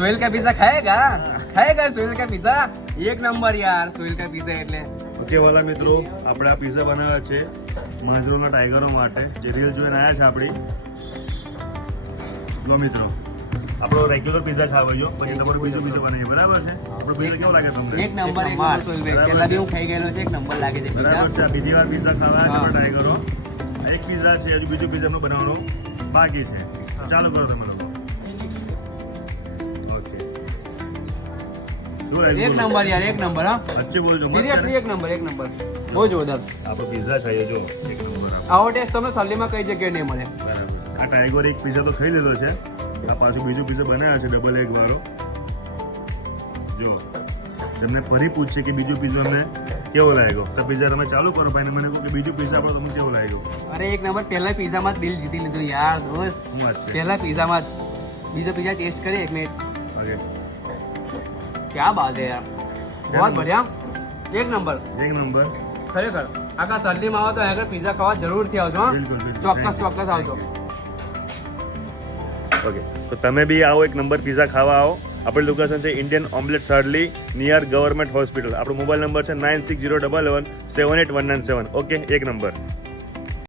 सोहेल का पिज्जा खाएगा सोहेल का पिज्जा एक नंबर यार सोहेल का पिज्जा એટલે ઓકે વાલા મિત્રો, આપણે આ પિઝા બનાવ્યા છે માઝરોના ટાઈગરો માટે, જે રીલ જોઈને આવ્યા છે આપણી. જો મિત્રો, આપણો રેગ્યુલર પિઝા ખાવાયો, પછી તમારો બીજો પિઝા બનાવીએ, બરાબર છે? આપણો પિઝા કેવો લાગે તમને? એક નંબર સોહેલ ભાઈ, પહેલા બી હું ખાઈ ગયેલો છે, એક નંબર લાગે છે પિઝા. બરાબર છે. આ બીજી વાર પિઝા ખાવા છે આપણા ટાઈગરો. આ એક પિઝા છે, હજુ બીજો પિઝા આપણે બનાવવાનો બાકી છે. ચાલો કરો તમે લોકો. ઓકે, એક નંબર યાર, એક નંબર. હા, વચ્ચે બોલજો. સિરિયસલી એક નંબર, એક નંબર, બહુ જોરદાર. આપણો પિઝા છે, જો એક નંબર. આવો ટેસ્ટ તમને સલ્લીમાં કઈ જગ્યાએ નહીં મળે. આ ટાઈગર એક પિઝા તો ખાઈ લીધો છે, આ પાછું બીજું પિઝા બનાવ્યા છે ડબલ એગ વાળો. જો તમને ફરી પૂછશે કે બીજું પિઝા અમને કેવો લાગ્યો, તો પિઝા તમે ચાલુ કરો ભાઈ, મને કહો કે બીજું પિઝા પણ તમને કેવો લાગ્યો. અરે એક નંબર, પહેલા પિઝામાં જ દિલ જીતી લીધું યાર દોસ્ત. શું વાત છે? પહેલા પિઝામાં જ. બીજો પિઝા ટેસ્ટ કરીએ એક મિનિટ. ઓકે, क्या बात है यार, बहुत बढ़िया, एक नंबर. એક નંબર. ખરેખર આખા સલ્લીમાં આવો તો આગળ પિઝા ખાવા જરૂરથી આવજો. હા, બિલકુલ, બિલકુલ. ચોક્કસ આવજો. ઓકે, તો તમે બી આવો એક નંબર પિઝા ખાવા આવો. આપણી લોકેશન છે ઇન્ડિયન ઓમ્લેટ સર્ડલી નિયર ગવર્મેન્ટ હોસ્પિટલ. આપણો મોબાઈલ નંબર છે 9601178197. ઓકે, એક નંબર.